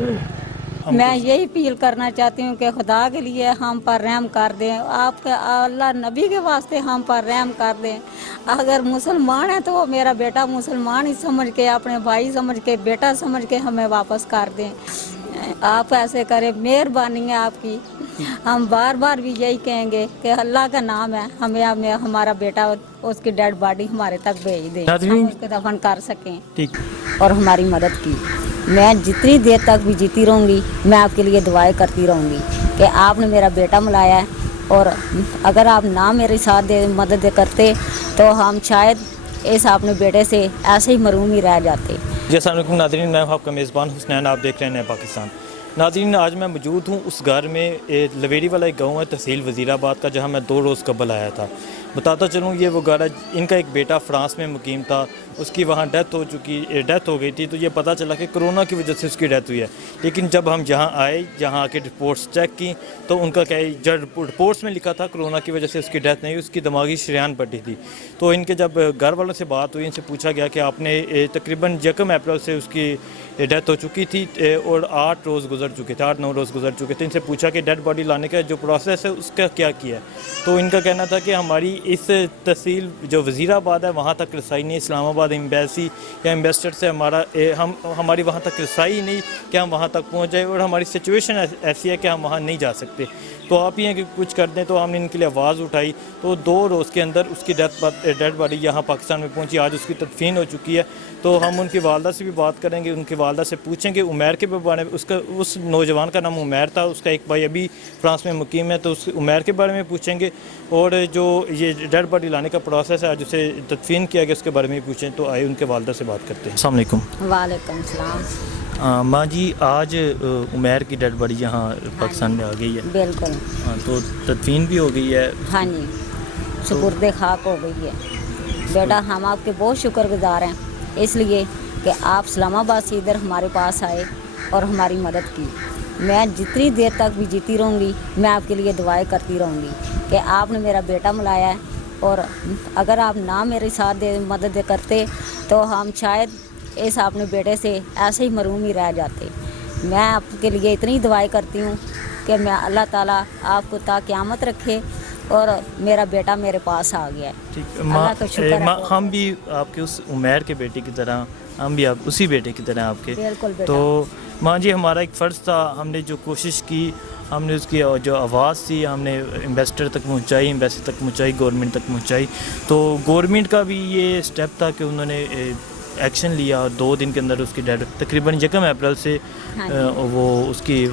मैं यही अपील करना चाहती हूँ कि खुदा के लिए हम पर रहम कर दें, आपके अल्लाह नबी के वास्ते हम पर रहम कर दें। अगर मुसलमान है तो वो मेरा बेटा मुसलमान ही समझ के, अपने भाई समझ के, बेटा समझ के हमें वापस कर दें। आप ऐसे करें, मेहरबानी है आपकी। हम बार बार भी यही कहेंगे कि अल्लाह का नाम है, हमें हमारा बेटा उसकी डेड बॉडी हमारे तक भेज दें, हम उसको दफन कर सकें ठीक। और हमारी मदद की। मैं जितनी देर तक भी जीती रहूँगी, मैं आपके लिए दुआएं करती रहूँगी कि आपने मेरा बेटा मिलाया है, और अगर आप ना मेरे साथ दे मदद करते तो हम शायद इस अपने बेटे से ऐसे ही मरूम ही रह जाते। जी अस्सलाम वालेकुम नाज़रीन, मैं हूं आपका मेज़बान हुसनैन, आप देख रहे हैं पाकिस्तान। नाज़रीन, आज मैं मौजूद हूं उस घर में, लवेरी वाला एक गांव है तहसील वज़ीराबाद का, जहां मैं 2 रोज़ कबल आया था। बताता चलूं, ये वो घर है, इनका एक बेटा फ़्रांस में मुकीम था, उसकी वहाँ डेथ हो गई थी। तो ये पता चला कि कोरोना की वजह से उसकी डेथ हुई है। लेकिन जब हम यहाँ आए, यहाँ आके रिपोर्ट्स चेक की, तो उनका क्या है, जब रिपोर्ट्स में लिखा था कोरोना की वजह से उसकी डेथ नहीं, उसकी दिमागी शरेयान पड़ी थी। तो इनके जब घर वालों से बात हुई, इनसे पूछा गया कि आपने तकरीबन 1 अप्रैल से उसकी डेथ हो चुकी थी और 8 रोज़ गुजर चुके थे, 8-9 रोज़ गुजर चुके थे। इनसे पूछा कि डेड बॉडी लाने का जो प्रोसेस है उसका क्या किया है। तो इनका कहना था कि हमारी इस तहसील जो वज़ीराबाद है वहाँ तक रसाई नहीं, इस्लामाबाद एम्बेसी या एम्बेसडर से हमारी वहाँ तक रसाई नहीं कि हम वहाँ तक पहुँच जाए, और हमारी सिचुएशन ऐसी है कि हम वहाँ नहीं जा सकते। तो आप ही हैं कि कुछ कर दें। तो हमने इनके लिए आवाज़ उठाई, तो 2 रोज़ के अंदर उसकी डेड बॉडी यहाँ पाकिस्तान में पहुँची। आज उसकी तदफीन हो चुकी है। तो हम उनकी वालदा से भी बात करेंगे, उनकी वालदा से पूछेंगे उमैर के बारे में। उस नौजवान का नाम उमैर था, उसका एक भाई अभी फ्रांस में मुकीम है, तो उस उमैर के बारे में पूछेंगे। और जो ये डेड बॉडी लाने का प्रोसेस है, आज उसे तदफीन किया गया, उसके बारे में पूछें। तो आइए उनके वालदा से बात करते हैं। अस्सलाम वालेकुम। वालेकुम सलाम। माँ जी, आज उमैर की डेड बॉडी यहाँ पाकिस्तान में आ गई है। बिल्कुल। हाँ, तो तदफीन भी हो गई है। हाँ जी, सुपुर्दे खाक हो गई है। बेटा, हम आपके बहुत शुक्रगुजार हैं, इसलिए कि आप इस्लामाबाद से इधर हमारे पास आए और हमारी मदद की। मैं जितनी देर तक भी जीती रहूँगी, मैं आपके लिए दुआएं करती रहूँगी कि आपने मेरा बेटा मिलाया है, और अगर आप ना मेरे साथ मदद करते तो हम शायद इस अपने बेटे से ऐसे ही मरूम ही रह जाते। मैं आपके लिए इतनी दुआएं करती हूँ कि मैं अल्लाह ताला आपको ता क़यामत रखे, और मेरा बेटा मेरे पास आ गया है। ठीक, अल्लाह का शुक्र है। हम भी आपके उस उमैर के बेटे की तरह, हम भी आप उसी बेटे की तरह आपके। बिल्कुल बेटा। तो माँ जी, हमारा एक फ़र्ज़ था, हमने जो कोशिश की, हमने उसकी जो आवाज़ थी हमने इन्वेस्टर तक पहुँचाई, एम्बेसी तक पहुँचाई, गवर्नमेंट तक पहुँचाई। तो गवर्नमेंट का भी ये स्टेप था कि उन्होंने एक्शन लिया, और 2 दिन के अंदर उसकी डेड तकरीबन 1 अप्रैल से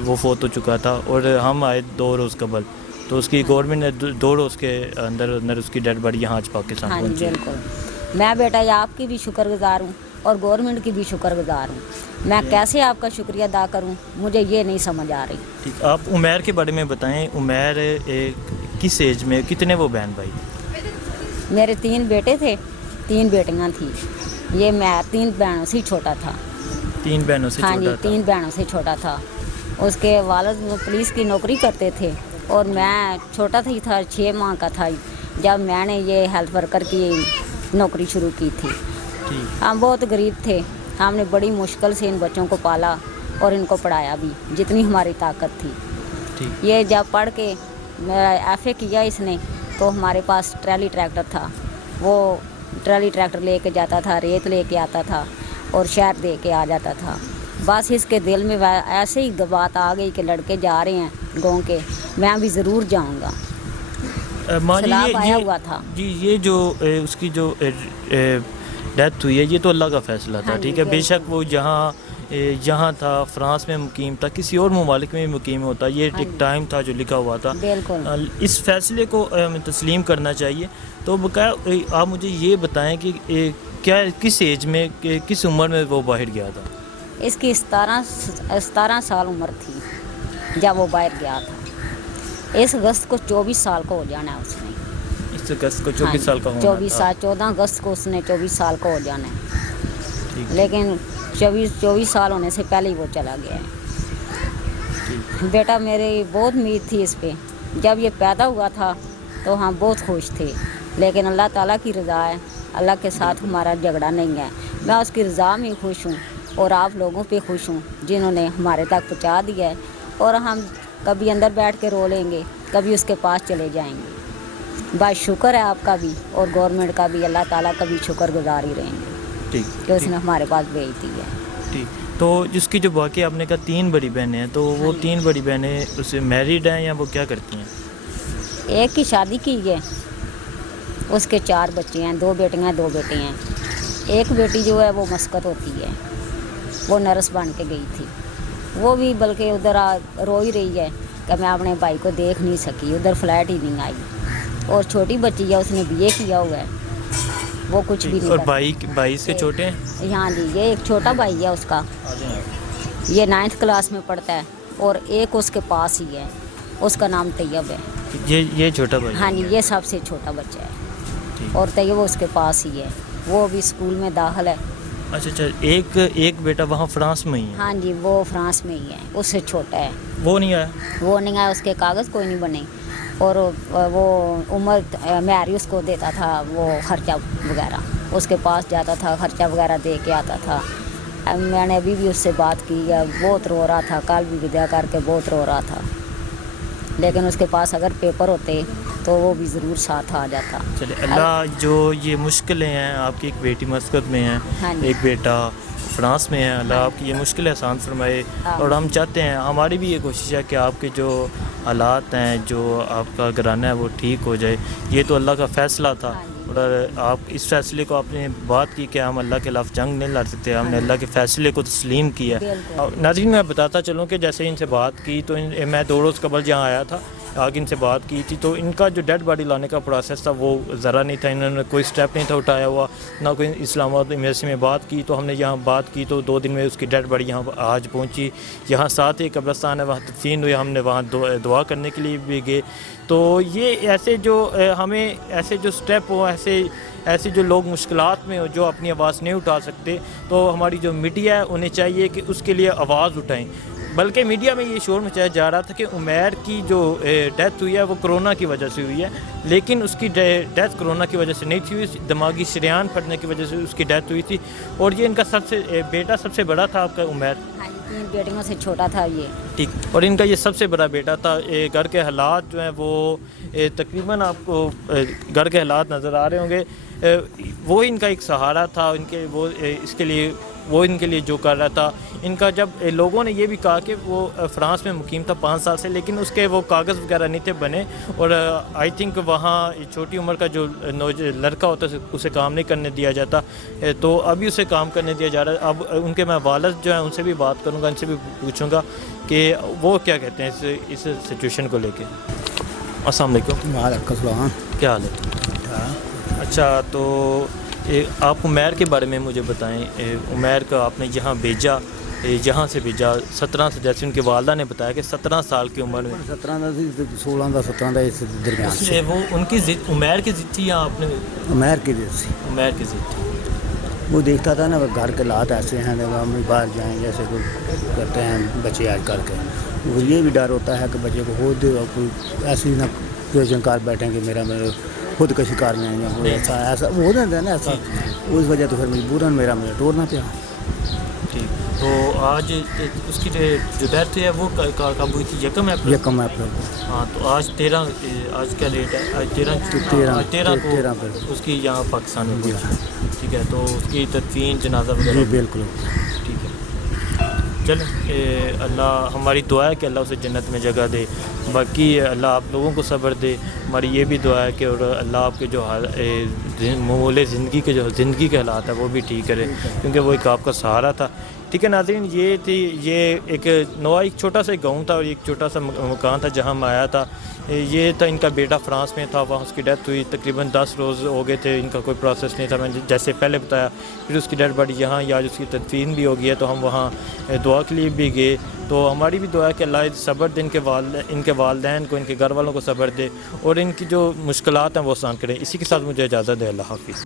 वो फोत हो चुका था, और हम आए 2 रोज़ कबल। तो उसकी गवर्नमेंट ने 2 रोज़ के अंदर उसकी डेड बॉडी यहाँ आज पाकिस्तान पहुँची। बिल्कुल। मैं बेटा आपकी भी शुक्रगुजार हूँ और गवर्नमेंट की भी शुक्रगुजार हूँ। मैं कैसे आपका शुक्रिया अदा करूँ, मुझे ये नहीं समझ आ रही। ठीक, आप उमैर के बारे में बताएं। उमैर किस एज में, कितने वो बहन भाई? मेरे 3 बेटे थे, 3 बेटियाँ थी। ये मैं 3 बहनों से छोटा था। 3 बहनों से? हाँ जी, 3 बहनों से छोटा था। उसके वालिद पुलिस की नौकरी करते थे, और मैं छोटा ही था, 6 माह का था जब मैंने ये हेल्थ वर्कर की नौकरी शुरू की थी। हम बहुत गरीब थे, हमने बड़ी मुश्किल से इन बच्चों को पाला और इनको पढ़ाया भी, जितनी हमारी ताकत थी। ये जब पढ़ के FA किया इसने, तो हमारे पास ट्रैली ट्रैक्टर था। वो ट्रैली ट्रैक्टर लेके जाता था, रेत लेके आता था और शहर दे के आ जाता था। बस इसके दिल में ऐसे ही बात आ गई कि लड़के जा रहे हैं गाँव के, मैं भी ज़रूर जाऊँगा। सलाह आया हुआ था जी। ये जो उसकी जो डेथ हुई है, ये तो अल्लाह का फ़ैसला था। ठीक है, बेशक वो यहाँ था, फ्रांस में मुकीम था, किसी और ममालिक में भी मुकीम होता, ये एक टाइम था जो लिखा हुआ था। इस फैसले को तस्लीम करना चाहिए। तो बकाया आप मुझे ये बताएं कि क्या किस एज में, किस उम्र में वो बाहर गया था? इसकी 17 साल उम्र थी जब वो बाहर गया था। इस अगस्त को 24 साल को हो जाना है उसने। इस अगस्त को 24 साल का होना 14 अगस्त को उसने 24 साल का हो जाना है। लेकिन 24 साल होने से पहले ही वो चला गया है। बेटा, मेरी बहुत उम्मीद थी इस पे। जब ये पैदा हुआ था तो हम बहुत खुश थे, लेकिन अल्लाह ताला की रज़ा है, अल्लाह के साथ हमारा झगड़ा नहीं है। मैं उसकी रज़ा में खुश हूँ اور آپ لوگوں پہ خوش ہوں جنہوں نے ہمارے تک پہنچا دیا ہے، اور ہم کبھی اندر بیٹھ کے رو لیں گے، کبھی اس کے پاس چلے جائیں گے۔ بس شکر ہے آپ کا بھی اور گورنمنٹ کا بھی، اللہ تعالیٰ کا بھی شکر گزار ہی رہیں گے ٹھیک کہ اس نے ہمارے پاس بھیج دی ہے۔ ٹھیک، تو جس کی جو باقی آپ نے کہا 3 بڑی بہنیں ہیں، تو وہ 3 بڑی بہنیں اس میریڈ ہیں یا وہ کیا کرتی ہیں؟ ایک کی شادی کی ہے، اس کے 4 بچے ہیں، 2 بیٹیاں 2 بیٹے ہیں۔ ایک بیٹی جو ہے وہ مسقط ہوتی ہے، وہ نرس بن کے گئی تھی، وہ بھی بلکہ ادھر رو ہی رہی ہے کہ میں اپنے بھائی کو دیکھ نہیں سکی، ادھر فلائٹ ہی نہیں آئی۔ اور چھوٹی بچی ہے، اس نے BA کیا ہوا ہے، وہ کچھ بھی نہیں اور کرتی۔ بھائی سے چھوٹے ہیں؟ ہاں جی، یہ ایک چھوٹا بھائی ہے اس کا، یہ 9th کلاس میں پڑھتا ہے، اور ایک اس کے پاس ہی ہے، اس کا نام طیب ہے۔ یہ چھوٹا بھائی؟ ہاں جی، یہ سب سے چھوٹا بچہ ہے، ٹھیک۔ اور طیب اس کے پاس ہی ہے، وہ بھی اسکول میں داخل ہے۔ اچھا، ایک بیٹا وہاں فرانس میں ہی ہے؟ ہاں جی، وہ فرانس میں ہی ہے، اس سے چھوٹا ہے۔ وہ نہیں آیا؟ وہ نہیں آیا، اس کے کاغذ کوئی نہیں بنے، اور وہ عمر معیاری اس کو دیتا تھا وہ خرچہ وغیرہ، اس کے پاس جاتا تھا، خرچہ وغیرہ دے کے آتا تھا۔ میں نے ابھی بھی اس سے بات کی ہے، بہت رو رہا تھا، کل بھی ودا کر کے بہت رو رہا تھا، لیکن اس کے پاس اگر پیپر ہوتے تو وہ بھی ضرور ساتھ آ جاتا۔ چلے اللہ، جو یہ مشکلیں ہیں، آپ کی ایک بیٹی مسقط میں ہے، ہاں جی، ایک بیٹا فرانس میں ہے، اللہ آپ کی یہ مشکلیں آسان فرمائے۔ اور ہم چاہتے ہیں، ہماری بھی یہ کوشش ہے کہ آپ کے جو حالات ہیں، جو آپ کا گھرانہ ہے وہ ٹھیک ہو جائے۔ یہ تو اللہ کا فیصلہ تھا، اور آپ اس فیصلے کو آپ نے بات کی کہ ہم اللہ کے خلاف جنگ نہیں لڑ سکتے، ہم نے اللہ کے فیصلے کو تسلیم کیا۔ ناظرین، میں بتاتا چلوں کہ جیسے ان سے بات کی تو میں 2 روز قبل جہاں آیا تھا، آگے ان سے بات کی تھی، تو ان کا جو ڈیڈ باڈی لانے کا پروسیس تھا وہ ذرا نہیں تھا، انہوں نے کوئی سٹیپ نہیں تھا اٹھایا ہوا، نہ کوئی اسلام آباد ایمبیسی میں بات کی۔ تو ہم نے یہاں بات کی تو 2 دن میں اس کی ڈیڈ باڈی یہاں آج پہنچی۔ یہاں ساتھ ہی قبرستان ہے، وہاں تدفین ہوئی، ہم نے وہاں دعا کرنے کے لیے بھی گئے۔ تو یہ ایسے جو ہمیں ایسے جو سٹیپ ہو، ایسے جو لوگ مشکلات میں ہو، جو اپنی آواز نہیں اٹھا سکتے، تو ہماری جو میڈیا ہے انہیں چاہیے کہ اس کے لیے آواز اٹھائیں۔ بلکہ میڈیا میں یہ شور مچایا جا رہا تھا کہ عمیر کی جو ڈیتھ ہوئی ہے وہ کرونا کی وجہ سے ہوئی ہے، لیکن اس کی ڈیتھ کرونا کی وجہ سے نہیں تھی، دماغی شریان پھٹنے کی وجہ سے اس کی ڈیتھ ہوئی تھی۔ اور یہ ان کا بیٹا سب سے بڑا تھا آپ کا عمیر؟ ہاں جی، 3 بیٹیوں سے چھوٹا تھا یہ۔ ٹھیک، اور ان کا یہ سب سے بڑا بیٹا تھا۔ گھر کے حالات جو ہیں وہ تقریباً آپ کو گھر کے حالات نظر آ رہے ہوں گے، وہ ان کا ایک سہارا تھا، وہ ان کے لیے جو کر رہا تھا۔ ان کا جب لوگوں نے یہ بھی کہا کہ وہ فرانس میں مقیم تھا 5 سال سے، لیکن اس کے وہ کاغذ وغیرہ نہیں تھے بنے، اور آئی تھنک وہاں چھوٹی عمر کا جو لڑکا ہوتا ہے اسے کام نہیں کرنے دیا جاتا، تو ابھی اسے کام کرنے دیا جا رہا ہے۔ اب ان کے میں والد جو ہیں ان سے بھی بات کروں گا، ان سے بھی پوچھوں گا کہ وہ کیا کہتے ہیں اس سچویشن کو لے کے۔ السلام علیکم۔ وعلیکم السلام۔ کیا حال ہے؟ اچھا، تو آپ عمیر کے بارے میں مجھے بتائیں، عمیر کا آپ نے یہاں بھیجا، یہاں سے بھیجا 17 سے، جیسے ان کے والدہ نے بتایا کہ 17 سال کی عمر میں 17 ਦਾ ਸੀ 16 ਦਾ 17 ਦਾ ਇਸ ਦਰਮਿਆਨ ਸੀ। وہ ان کی ضد عمیر کی ضد تھی یا آپ نے عمیر کی ضد سی، عمیر کی ضد تھی؟ وہ دیکھتا تھا نا گھر کے حالات ایسے ہیں، جب ہم باہر جائیں جیسے کوئی کرتے ہیں بچے آج کل کے، وہ یہ بھی ڈر ہوتا ہے کہ بچے کو خود کوئی ایسی نہ پریشن کار بیٹھیں کہ میرا خودکشی کرنے یا کوئی ایسا وہ ہو جاتا ہے نا ایسا، اس وجہ تو پھر مجبوراً مجھے ٹورنا پیا۔ ٹھیک، تو آج اس کی جو ڈیتھ ہے وہ کب ہوئی تھی؟ 1 اپریل؟ 1 اپریل کو۔ ہاں، تو آج 13، آج کیا ڈیٹ ہے؟ آج 13 کو اس کی یہاں پاکستان میں پہنچی۔ ٹھیک ہے، تو اس کی تدفین جنازہ وغیرہ؟ جی بالکل۔ ٹھیک ہے، چلیں، اللہ ہماری دعا ہے کہ اللہ اسے جنت میں جگہ دے، باقی اللہ آپ لوگوں کو صبر دے۔ ہماری یہ بھی دعا ہے کہ اور اللہ آپ کے جو معمول زندگی کے حالات ہیں وہ بھی ٹھیک کرے، کیونکہ وہ ایک آپ کا سہارا تھا۔ ٹھیک ہے ناظرین، یہ ایک چھوٹا سا گاؤں تھا، اور ایک چھوٹا سا مکان تھا جہاں میں آیا تھا۔ یہ تھا ان کا بیٹا فرانس میں تھا، وہاں اس کی ڈیتھ ہوئی، تقریباً 10 روز ہو گئے تھے، ان کا کوئی پروسیس نہیں تھا، میں جیسے پہلے بتایا۔ پھر اس کی ڈیڈ باڈی یہاں، یا اس کی تدفین بھی ہو گئی ہے، تو ہم وہاں دعا کے لیے بھی گئے۔ تو ہماری بھی دعا ہے کہ اللہ صبر دے، ان کے والدین کو، ان کے گھر والوں کو صبر دے، اور ان کی جو مشکلات ہیں وہ آسان کریں۔ اسی کے ساتھ مجھے اجازت دے، اللہ حافظ۔